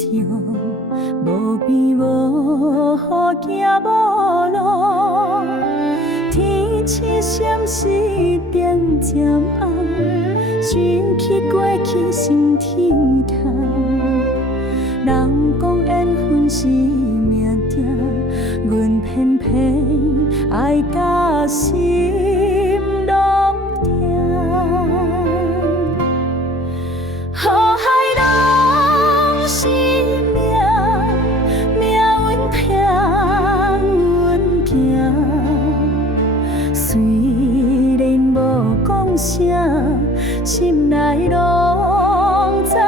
中，无边无雨行无路，天青闪时灯渐暗，想起过去心天痛。人讲缘分是命定，阮偏偏爱甲心拢痛。好海拢是命，命运骗阮行。虽然无讲声，心内拢知影。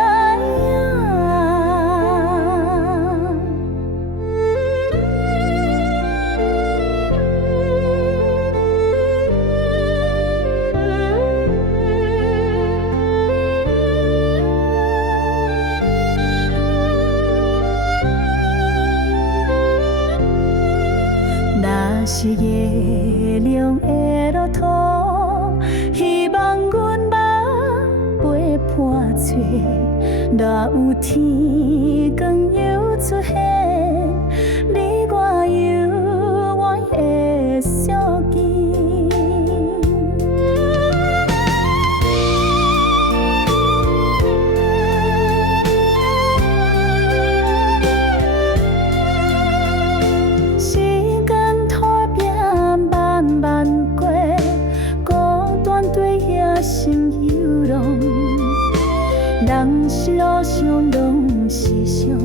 若是月亮的路途，希望阮梦陪伴做。若有天光又出现，你我永远会相见。心游浪，人生路上拢是伤，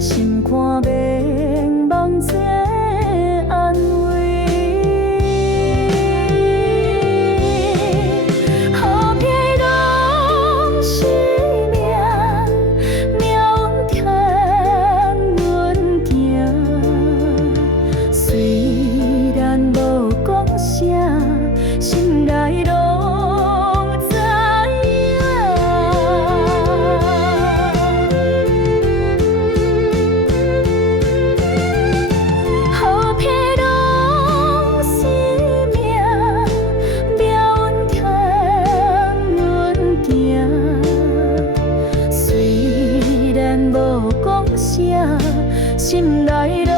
心看mê茫这安慰。好歹拢是命，命运添阮行。虽然无讲声，心内拢。无讲声，心内。